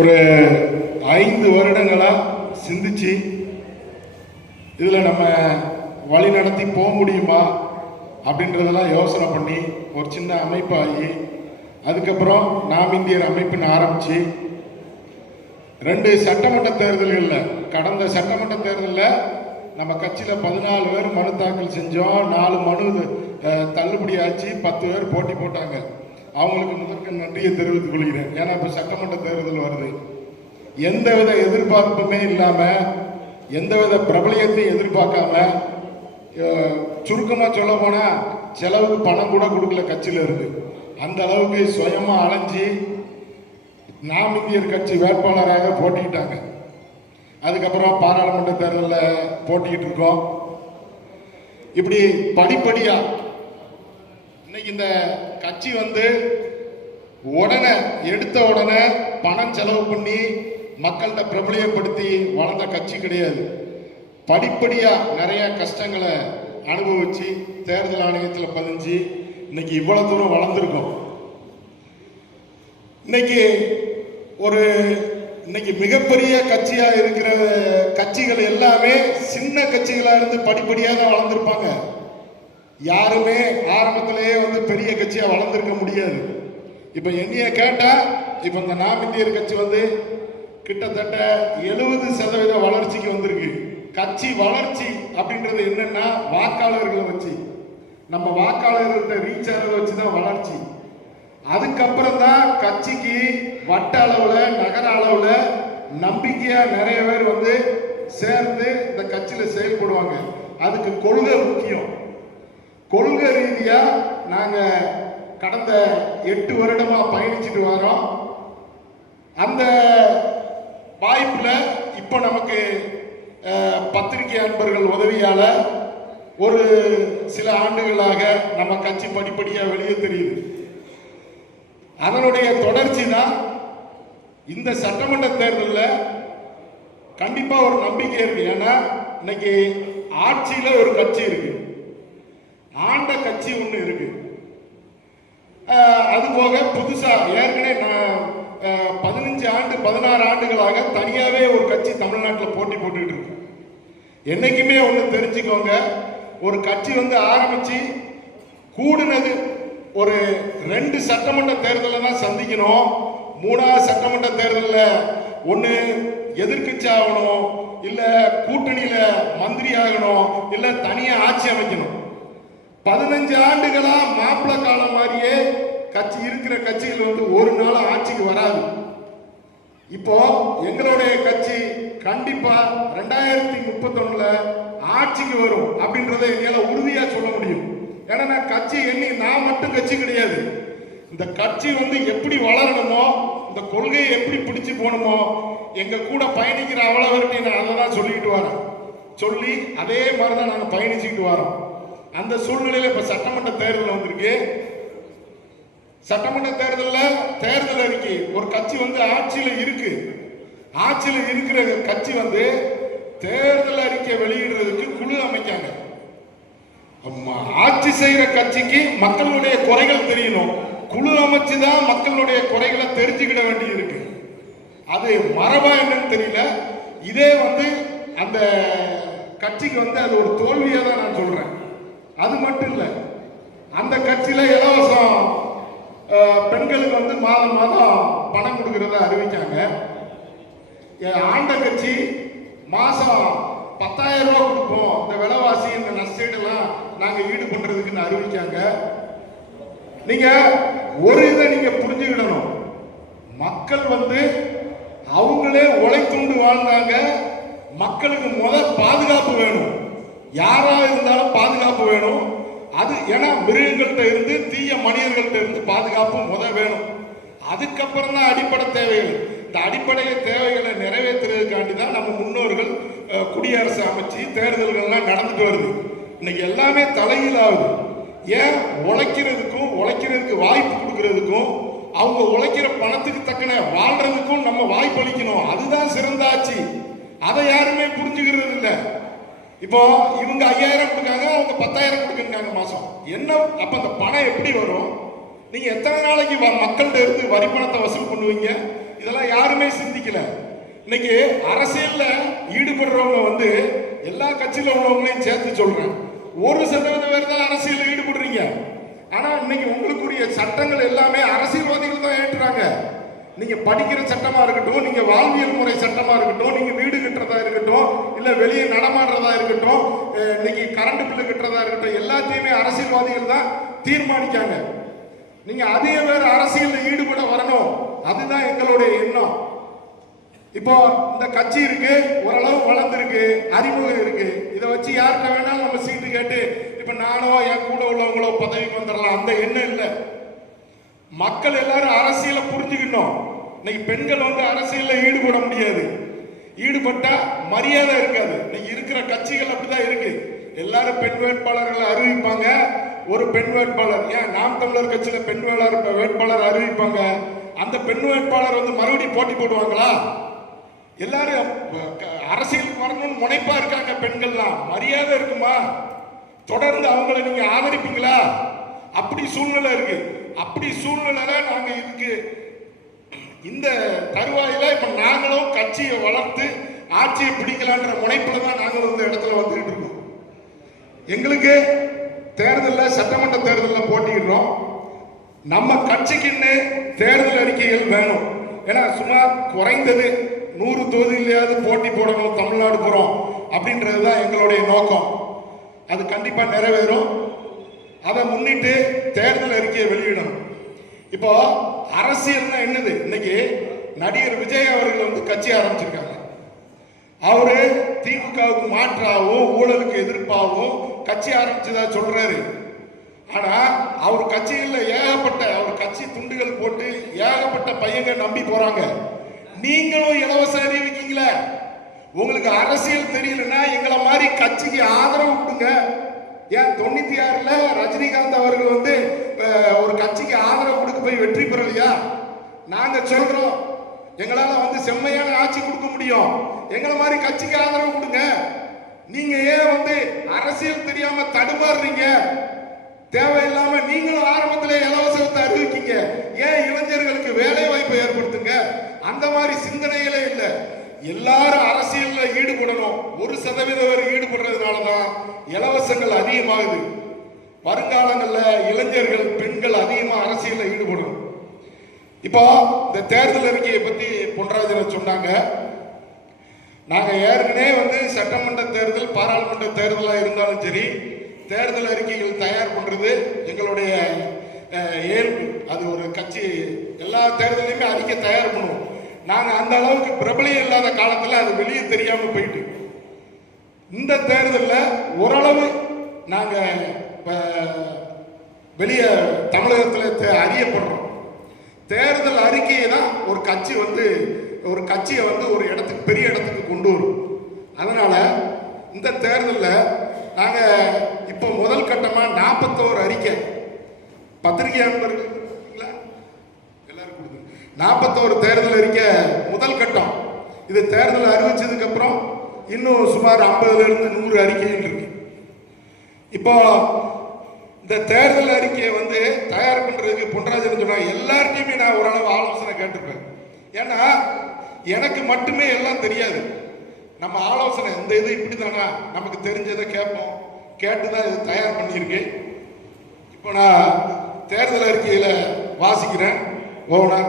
ஒரு 5 வருடங்களாக சிந்திச்சு இதில் நம்ம வழி நடத்தி போக முடியுமா அப்படின்றதெல்லாம் யோசனை பண்ணி ஒரு சின்ன அமைப்பாகி அதுக்கப்புறம் நாம் இந்தியர் அமைப்புன்னு ஆரம்பித்து 2 சட்டமன்ற தேர்தல்களில் கடந்த சட்டமன்ற தேர்தலில் நம்ம கட்சியில் 14 பேர் மனு தாக்கல் செஞ்சோம். 4 மனு தள்ளுபடி ஆச்சு. 10 பேர் போட்டி போட்டாங்க. அவங்களுக்கு முதற்க நன்றியை தெரிவித்துக் கொள்கிறேன். ஏன்னா இப்போ சட்டமன்ற தேர்தல் வருது. எந்தவித எதிர்பார்ப்புமே இல்லாமல் எந்தவித பிரபலியத்தையும் எதிர்பார்க்காம சுருக்கமாக சொல்ல போனால் செலவுக்கு பணம் கூட கொடுக்கல கட்சியில் இருக்கு. அந்த அளவுக்கு சுயமாக அலைஞ்சி நாம் இந்தியர் கட்சி வேட்பாளராக போட்டிக்கிட்டாங்க. அதுக்கப்புறம் பாராளுமன்ற தேர்தலில் போட்டிக்கிட்டு இருக்கோம். இப்படி படிப்படியா இன்னைக்கு இந்த கட்சி உடனே எடுத்த உடனே பணம் செலவு பண்ணி மக்கள்கிட்ட பிரபலியப்படுத்தி வளர்ந்த கட்சி கிடையாது. படிப்படியா நிறைய கஷ்டங்களை அனுபவிச்சு தேர்தல் ஆணையத்தில் பதிஞ்சு இன்னைக்கு இவ்வளவு தூரம் வளர்ந்துருக்கோம். இன்னைக்கு மிகப்பெரிய கட்சியா இருக்கிற கட்சிகள் எல்லாமே சின்ன கட்சிகளா இருந்து படிப்படியாக தான் வளர்ந்துருப்பாங்க. யாருமே ஆரம்பத்திலேயே பெரிய கட்சியா வளர்ந்துருக்க முடியாது. இப்ப என்னைய கேட்டா இப்ப இந்த நாம் இந்தியர் கட்சி கிட்டத்தட்ட 70% வளர்ச்சிக்கு வந்திருக்கு. கட்சி வளர்ச்சி அப்படின்றது என்னன்னா வாக்காளர்களை வச்சு நம்ம வாக்காளர்கள்ட்ட ரீச் ஆகிறத வச்சுதான் வளர்ச்சி. அதுக்கப்புறம் தான் கட்சிக்கு வட்ட அளவுல நகர அளவுல நம்பிக்கையா நிறைய பேர் சேர்ந்து இந்த கட்சியில செயல்படுவாங்க. அதுக்கு கொள்கை முக்கியம். கொள்கை ரீதியா நாங்க கடந்த 8 வருடமா பயணிச்சுட்டு வரோம். அந்த வாய்ப்புல இப்ப நமக்கு பத்திரிகை அன்பர்கள் உதவியால ஒரு சில ஆண்டுகளாக நம்ம கட்சி படிப்படியா வெளியே தெரியுது. அதனுடைய தொடர்ச்சி தான் இந்த சட்டமன்ற தேர்தலில் கண்டிப்பா ஒரு நம்பிக்கை இருக்கு. ஏன்னா இன்னைக்கு ஆட்சியில ஒரு கட்சி இருக்கு, ஆண்ட கட்சி ஒண்ணு இருக்கு. அது போக புதுசா ஏற்கனவே 16 ஆண்டுகளாக தனியாவே ஒரு கட்சி தமிழ்நாட்டில் போட்டி போட்டுக்கிட்டு இருக்கு. என்னைக்குமே ஒண்ணு தெரிஞ்சுக்கோங்க, ஒரு கட்சி ஆரம்பிச்சு கூடுனது ஒரு 2 சட்டமன்ற தேர்தலில் தான் சந்திக்கணும். 3வது சட்டமன்ற தேர்தலில் ஒன்று எதிர்கட்சி ஆகணும், இல்லை கூட்டணியில மந்திரி ஆகணும், இல்லை தனியா ஆட்சி அமைக்கணும். 15 ஆண்டுகளா மாப்பிள காலம் மாதிரியே கட்சி இருக்கிற கட்சிகள் ஒரு நாள் ஆட்சிக்கு வராது. இப்போ எங்களுடைய கட்சி கண்டிப்பா 2031 ஆட்சிக்கு வரும் அப்படின்றத என்னால உறுதியா சொல்ல முடியும். ஏன்னா நான் கட்சி நான் மட்டும் கட்சி கிடையாது. இந்த கட்சி எப்படி வளரணுமோ, இந்த கொள்கையை எப்படி பிடிச்சு போகணுமோ, எங்க கூட பயணிக்கிற அவ்வளவு நான் அதை தான் சொல்லிக்கிட்டு வரேன். சொல்லி அதே மாதிரிதான் நாங்க பயணிச்சுக்கிட்டு வரோம். அந்த சூழ்நிலையில இப்ப சட்டமன்ற தேர்தல் வந்திருக்கு. சட்டமன்ற தேர்தலில் தேர்தல் அறிக்கை ஒரு கட்சி ஆட்சியில இருக்கு. ஆட்சியில இருக்கிற கட்சி தேர்தல் அறிக்கை வெளியிடுறதுக்கு குழு அமைக்காங்க. ஆட்சி செய்கிற கட்சிக்கு மக்களுடைய குறைகள் தெரியணும். குழு அமைச்சுதான் மக்களுடைய குறைகளை தெரிஞ்சுக்கிட வேண்டி இருக்கு. அது மரபா என்னன்னு தெரியல. இதே அந்த கட்சிக்கு அது ஒரு தோல்வியா தான் நான் சொல்றேன். அது மட்டும் இல்ல, அந்த கட்சியில இலவசம் பெண்களுக்கு மாதம் மாதம் பணம் கொடுக்கறத அறிவிக்காங்க. ஆண்ட கட்சி மாசம் 10,000 ரூபாய் கொடுப்போம், இந்த விலைவாசி இந்த நஷ்டெல்லாம் நாங்க ஈடு பண்றதுக்குன்னு அறிவிக்காங்க. நீங்க ஒரு இதை நீங்க புரிஞ்சுக்கிடணும். மக்கள் அவங்களே உழைத்துண்டு வாழ்ந்தாங்க. மக்களுக்கு பாதுகாப்பு வேணும். யாரா இருந்தாலும் பாதுகாப்பு வேணும். அது ஏன்னா மிருகங்கள்ட்ட இருந்து தீய மனிதர்கள்ட்ட இருந்து பாதுகாப்பு வேணும். அதுக்கப்புறம் தான் அடிப்படை தேவைகள். இந்த அடிப்படை தேவைகளை நிறைவேற்றுறதுக்காண்டி தான் நம்ம முன்னோர்கள் குடியரசு அமைச்சு தேர்தல்கள்லாம் நடந்துட்டு வருது. இன்னைக்கு எல்லாமே தலைகீழாகுது. ஏன்? உழைக்கிறதுக்கு வாய்ப்பு கொடுக்கறதுக்கும் அவங்க உழைக்கிற பணத்துக்கு தக்கன வாழ்றதுக்கும் நம்ம வாய்ப்பு அளிக்கணும். அதுதான் சிறந்த ஆட்சி. அதை யாருமே புரிஞ்சுக்கிறது இல்லை. இப்போ இவங்க 5,000 கொடுக்காங்க, அவங்க 10,000 கொடுக்குறாங்க மாசம். என்ன அப்ப அந்த பணம் எப்படி வரும்? நீங்க எத்தனை நாளைக்கு மக்கள்கிட்ட இருந்து வரி பணத்தை வசூல் பண்ணுவீங்க? இதெல்லாம் யாருமே சிந்திக்கல. இன்னைக்கு அரசியல்ல ஈடுபடுறவங்க வந்து எல்லா கட்சியில உள்ளவங்களையும் சேர்த்து சொல்றேன், 1% பேர் தான் அரசியல் ஈடுபடுறீங்க. ஆனா இன்னைக்கு உங்களுக்குரிய சட்டங்கள் எல்லாமே அரசியல்வாதிகள் தான் ஏற்றுறாங்க. நீங்க படிக்கிற சட்டமா இருக்கட்டும், நீங்க வாழ்வியல் முறை சட்டமா இருக்கட்டும், நீங்க வீடு கட்டுறதா இருக்கட்டும், இல்ல வெளியே நடமாடுறதா இருக்கட்டும், இன்னைக்கு கரண்ட் பில்லு கட்டுறதா இருக்கட்டும், எல்லாத்தையுமே அரசியல்வாதிகள் தான் தீர்மானிக்காங்க. நீங்க அதிக பேர் அரசியல்ல ஈடுபட வரணும், அதுதான் எங்களுடைய எண்ணம். இப்போ இந்த கட்சி இருக்கு, ஓரளவு வளர்ந்துருக்கு, அறிமுகம் இருக்கு, இதை வச்சு யார்கிட்ட வேணாலும் நம்ம சீட்டு கேட்டு இப்ப நானோ என் கூட உள்ளவங்களோ பதவிக்கு வந்துடலாம், அந்த எண்ணம் இல்லை. மக்கள் எல்லாரும் அரசியலை புரிஞ்சுக்கணும். இன்னைக்கு பெண்கள் வந்து அரசியல்ல ஈடுபட முடியாது, ஈடுபட்டா மரியாதை இருக்காது. இன்னைக்கு இருக்கிற கட்சிகள் அப்படிதான் இருக்கு. எல்லாரும் பெண் வேட்பாளர்களை அறிவிப்பாங்க, ஒரு பெண் வேட்பாளர், ஏன் நாம் தமிழர் கட்சியில பெண் வேட்பாளர் அறிவிப்பாங்க, அந்த பெண் வேட்பாளர் வந்து மறுபடியும் போட்டி போடுவாங்களா? எல்லாரும் அரசியலுக்கு வரணும்னு முனைப்பா இருக்காங்க. பெண்கள்லாம் மரியாதை இருக்குமா? தொடர்ந்து அவங்களை நீங்க ஆதரிப்பீங்களா? அப்படி சூழ்நிலை இருக்கு. அப்படி சூழ்நிலையில நாங்க இதுக்கு இந்த தருவாயில இப்ப நாங்களும் கட்சியை வளர்த்து ஆட்சியை பிடிக்கலான்ற முனைப்புல தான் நாங்கள் இந்த இடத்துல வந்துகிட்டு இருக்கோம். எங்களுக்கு தேர்தலில் சட்டமன்ற தேர்தலில் போட்டிடுறோம். நம்ம கட்சிக்குன்னு தேர்தல் அறிக்கைகள் வேணும். ஏன்னா சுமார் குறைந்தது 100 தொகுதியிலேயாவது போட்டி போடணும் தமிழ்நாடு போறோம் அப்படின்றது தான் எங்களுடைய நோக்கம். அது கண்டிப்பா நிறைவேறும். அதை முன்னிட்டு தேர்தல் அறிக்கையை வெளியிடணும். இப்போ அரசியல்னா என்னது? இன்னைக்கு நடிகர் விஜய் அவர்கள் வந்து கட்சி ஆரம்பிச்சிருக்காங்க. அவரு திமுகவுக்கு மாற்றாகவும் ஊழலுக்கு எதிர்ப்பாகவும் கட்சி ஆரம்பிச்சதா சொல்றாரு. ஆனா அவர் கட்சிகள்ல ஏகப்பட்ட அவர் கட்சி துண்டுகள் போட்டு ஏகப்பட்ட பையங்க நம்பி போறாங்க. நீங்களும் இலவச அறிவிக்கீங்களே, உங்களுக்கு அரசியல் தெரியலன்னா எங்களை மாதிரி கட்சிக்கு ஆதரவு கொடுங்க. ஏன் 96ல ரஜினிகாந்த் அவர்கள் வந்து ஒரு கட்சிக்கு ஆதரவு கொடுக்க போய் வெற்றி பெறலையா? நாங்க சொல்றோம், எங்களால வந்து செம்மையான ஆட்சி கொடுக்க முடியும், எங்களை மாதிரி கட்சிக்கு ஆதரவு கொடுங்க. நீங்க ஏன் வந்து அரசியல் தெரியாம தடுமாறுறீங்க? தேவையில்லாம நீங்களும் ஆரம்பத்திலே இலவசத்தை அறிவிக்கீங்க. ஏன் இளைஞர்களுக்கு வேலை வாய்ப்பை ஏற்படுத்துங்க. அந்த மாதிரி சிந்தனைகளே இல்லை. எல்லாரும் அரசியல்ல ஈடுபடணும். 1% ஈடுபடுறதுனாலதான் இலவசங்கள் அதிகமாகுது. வருங்காலங்களில் இளைஞர்கள் பெண்கள் அதிகமா அரசியல்ல ஈடுபடணும். இப்போ இந்த தேர்தல் அறிக்கையை பத்தி பொன்ராஜன் சொன்னாங்க. நாங்க ஏற்கனவே வந்து சட்டமன்ற தேர்தல் பாராளுமன்ற தேர்தலா இருந்தாலும் சரி, தேர்தல் அறிக்கைகள் தயார் பண்றது எங்களுடைய இயல்பு. அது ஒரு கட்சி எல்லா தேர்தலையுமே அறிக்கை தயார் பண்ணுவோம். நாங்க அந்த அளவுக்கு பிரபலியம் இல்லாத காலத்துல அது வெளியே தெரியாம போயிட்டு, இந்த தேர்தலில் ஓரளவு நாங்க வெளியே தமிழகத்தில் அறியப்படுறோம். தேர்தல் அறிக்கையை தான் ஒரு கட்சி வந்து ஒரு கட்சியை வந்து ஒரு இடத்துக்கு பெரிய இடத்துக்கு கொண்டு வரும். அதனால இந்த தேர்தலில் நாங்க இப்போ முதல் கட்டமா 41 அறிக்கை பத்திரிகை அன்பர்கள் எல்லாரும் கொடுத்து 41 தேர்தல் அறிக்கை முதல் கட்டம். இது தேர்தல் அறிவிச்சதுக்கு அப்புறம் இன்னும் சுமார் 50ல இருந்து 100 அறிக்கைகள் இருக்கு. இப்போ இந்த தேர்தல் அறிக்கையை வந்து தயார் பண்றதுக்கு பொன்ராஜன் சொன்னா எல்லார்ட்டையுமே நான் ஓரளவு ஆலோசனை கேட்டிருப்பேன். ஏன்னா எனக்கு மட்டுமே எல்லாம் தெரியாது. நம்ம ஆலோசனை இந்த இது இப்படிதானா நமக்கு தெரிஞ்சதை கேட்போம், கேட்டுதான் இது தயார் பண்ணியிருக்கு. இப்போ நான் தேர்தல் அறிக்கையில வாசிக்கிறேன். ஓனா